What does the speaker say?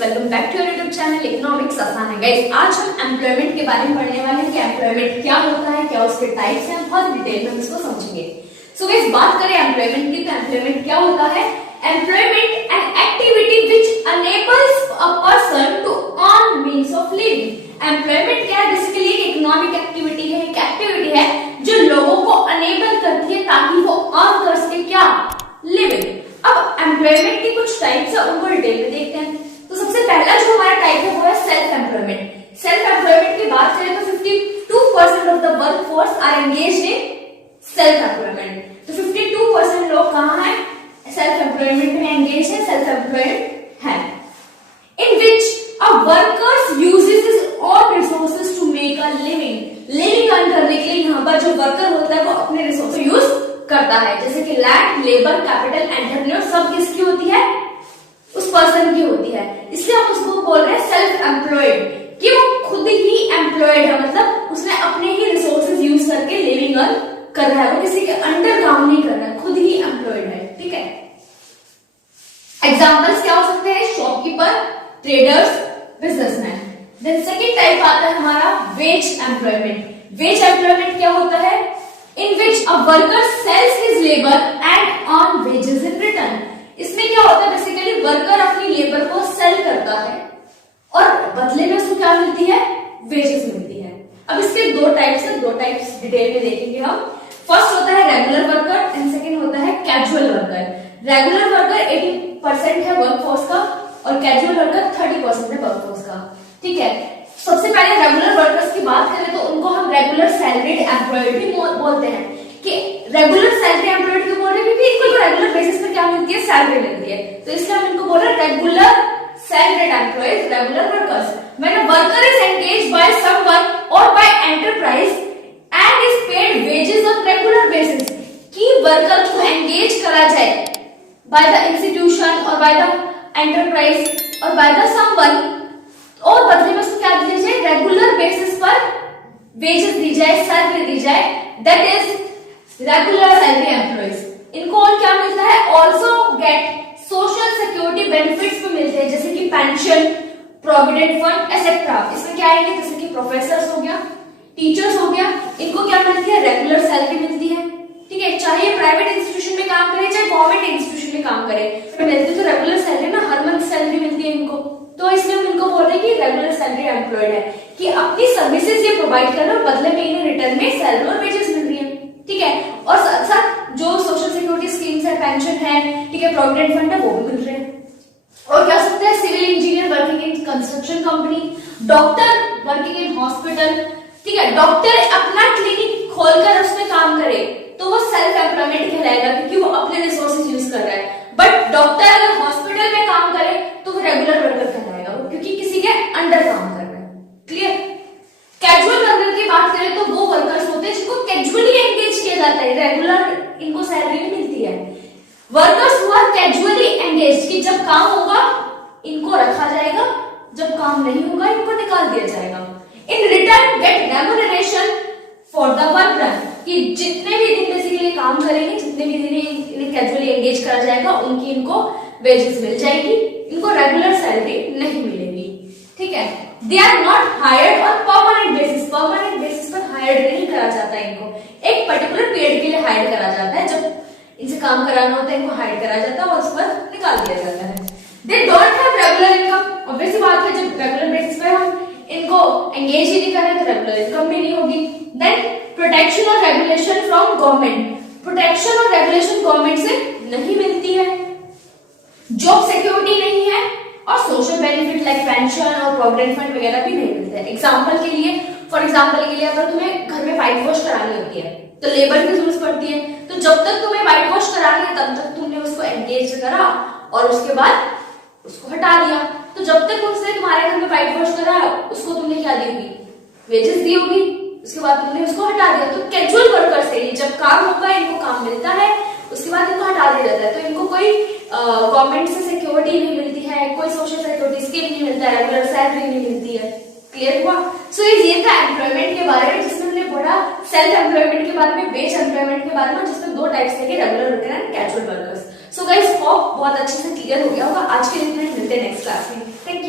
Welcome back to your YouTube channel economics आसान है guys. आज हम एम्प्लॉयमेंट के बारे में पढ़ने वाले हैं कि एम्प्लॉयमेंट क्या होता है, क्या उसके टाइप्स हैं, बहुत डिटेल में हम इसको समझेंगे। सो गाइस बात करें एम्प्लॉयमेंट की, तो एम्प्लॉयमेंट क्या होता है? Employment an activity which enables a person to earn means of living. Employment क्या है? बेसिकली एक इकोनॉमिक एक्टिविटी है, एक एक्टिविटी है जो लोगों को अनेबल करती है ताकि वो अर्न कर सके क्या? लिविंग। अब एम्प्लॉयमेंट की कुछ टाइप्स है, उनको डिटेल में देखते हैं। तो सबसे पहला जो हमारा टाइप है वो है सेल्फ एम्प्लॉयमेंट। सेल्फ एम्प्लॉयमेंट की बात करें तो 52% of the workforce are engaged in self employment. तो 52% लोग कहां हैं? सेल्फ एम्प्लॉयमेंट में एंगेज है, सेल्फ एम्प्लॉयड है। In which a workers uses his own resources to make a living. Living earn करने के लिए यहाँ पर जो वर्कर होता है वो अपने रिसोर्स यूज करता है, जैसे कि लैंड, लेबर, कैपिटल, एंटरप्रेन्योर, सब किसकी होती है? उस पर्सन की होती है। इसलिए हम उसको बोल रहे हैं सेल्फ एम्प्लॉयड, कि वो खुद ही एम्प्लॉयड है, मतलब उसने अपने ही रिसोर्सेज यूज करके लिविंग अर्न कर रहा है, वो किसी के अंडर काम नहीं कर रहा है, खुद ही एम्प्लॉयड है। ठीक है, एग्जाम्पल्स क्या हो सकते हैं? Shopkeeper, traders, businessman. Then second type आता है हमारा वेज एम्प्लॉयमेंट। वेज एम्प्लॉयमेंट क्या होता है? In which a worker sells his labor and earn wages in return. इसमें क्या होता है? बेसिकली वर्कर अपनी लेबर को सेल करता है और बदले में उसको क्या मिलती है? वेजेस मिलती है। अब इसके दो टाइप्स है, दो टाइप्स डिटेल में देखेंगे हम। फर्स्ट होता है रेगुलर वर्कर एंड सेकंड होता है कैजुअल वर्कर। रेगुलर वर्कर 80% है वर्कफोर्स का और कैजुअल वर्कर 30% है वर्कफोर्स का। ठीक है, सबसे पहले रेगुलर वर्कर्स की बात करें तो उनको हम रेगुलर सैलरीड एम्प्लॉयड भी बोलते हैं। कि रेगुलर सैलरी एम्प्लॉयड क्यों बोल रहे हैं? क्योंकि इनको रेगुलर बेसिस पे क्या मिलती है? सैलरी मिलती है, तो इसलिए हम इनको बोल रहे हैं regular salaried employees, regular workers. When a worker is engaged by someone और by enterprise and is paid wages on regular basis, कि वर्कर को एंगेज करा जाए बाय द इंस्टीट्यूशन और बाय द एंटरप्राइज और बाय द समवन, और बदले में उसको क्या दिया जाए? रेगुलर बेसिस पर वेजेस दी जाए, सैलरी दी जाए, that is regular salary employees. इनको और क्या मिलता है? Also get social security benefits भी मिलते हैं, जैसे कि पेंशन, प्रोविडेंट फंड एक्सेट्रा। इसमें क्या आएंगे? जैसे कि प्रोफेसर्स हो गया, टीचर्स हो गया, इनको क्या मिलती है? रेगुलर सैलरी मिलती है। ठीक है, चाहे प्राइवेट इंस्टीट्यूशन में काम करे चाहे गवर्नमेंट इंस्टीट्यूशन में काम करे, मिलती तो रेगुलर सैलरी ना, हर मंथ सैलरी मिलती है इनको। तो इसलिए हम इनको बोल रहे हैं कि रेगुलर सैलरी एम्प्लॉयड है, कि अपनी सर्विसेज ये प्रोवाइड कर रहे हैं, बदले में इन्हें रिटर्न में सैलरी और वेजेस मिल रही है। ठीक है, और साथ साथ जो सोशल सिक्योरिटी स्कीम्स है, पेंशन है, ठीक है, प्रोविडेंट फंड है, वो भी मिल रहे हैं। और क्या सकते हैं? Civil engineer working in construction company, doctor working in hospital. ठीक है, डॉक्टर अपना क्लिनिक खोलकर उसमें काम करे तो वो सेल्फ एम्प्लॉयमेंट कहलाएगा, क्योंकि वो अपने रिसोर्सेज यूज कर रहा है। बट डॉक्टर अगर हॉस्पिटल में काम करे तो वो रेगुलर वर्कर कहलाएगा, क्योंकि किसी के अंडर काम कर रहा है। क्लियर? कैजुअल वर्कर की बात करें तो वो वर्कर्स होते हैं जिनको कैजुअली एंगेज किया जाता है, रेगुलर इनको सैलरी नहीं मिलती है। Workers who are casually engage, कि जब काम होगा इनको रखा जाएगा, जब काम नहीं होगा इनको निकाल दिया जाएगा। In return get remuneration for the work done, कि जितने भी दिन बेसिकली काम करेंगे, जितने भी दिन इन्हें कैजुअली एंगेज करा जाएगा, उनकी इनको वेजेस मिल जाएगी, इनको रेगुलर सैलरी नहीं मिलेगी। ठीक है, they are not hired on permanent basis. Permanent basis पर हायर्ड नहीं करा जाता इनको, एक पर्टिकुलर पीरियड के लिए हायर करा जाता है, जब इनसे काम कराना होता है इनको हायर करा जाता है और उस पर निकाल दिया जाता है। They don't have regular income. Obvious सी बात है, जब रेगुलर बेसिस पे हम इनको एंगेज ही नहीं करें तो रेगुलर इनकम भी नहीं होगी। देन प्रोटेक्शन और रेगुलेशन फ्रॉम गवर्नमेंट। प्रोटेक्शन और रेगुलेशन गवर्नमेंट से नहीं मिलती है, जॉब सिक्योरिटी नहीं है, और सोशल बेनिफिट लाइक पेंशन और प्रोविडेंट फंड वगैरह भी नहीं मिलते हैं। एग्जांपल के लिए, फॉर एग्जांपल के लिए, अगर तुम्हें घर में व्हाइट वॉश करानी होती है तो लेबर की जरूरत पड़ती है, तो जब तक तुम्हें व्हाइट वॉश करानी है तब तक तुमने उसको एंगेज करा और उसके बाद उसको हटा दिया। तो जब तक उसने तुम्हारे घर में व्हाइट वॉश करा उसको तुमने क्या दी होगी? वेजेस दी होगी, उसके बाद तुमने उसको हटा दिया। तो कैजुअल वर्कर्स है, जब काम होगा इनको काम मिलता है, उसके बाद इनको हटा दिया जाता है, तो इनको कोई गवर्नमेंट से सिक्योरिटी नहीं मिलती है, कोई सोशल सिक्योरिटी स्कीम नहीं मिलता है, रेगुलर सैलरी नहीं मिलती है। क्लियर हुआ? सो ये था एम्प्लॉयमेंट के बारे में, जिसमें हमने पढ़ा सेल्फ एम्प्लॉयमेंट के बारे में, वेज एम्प्लॉयमेंट के बारे में, जिसमें दो टाइप्स थे, regular worker and casual workers. So guys hope बहुत अच्छे से क्लियर हो गया होगा। आज के लिए मिलते हैं नेक्स्ट क्लास में। Thank you.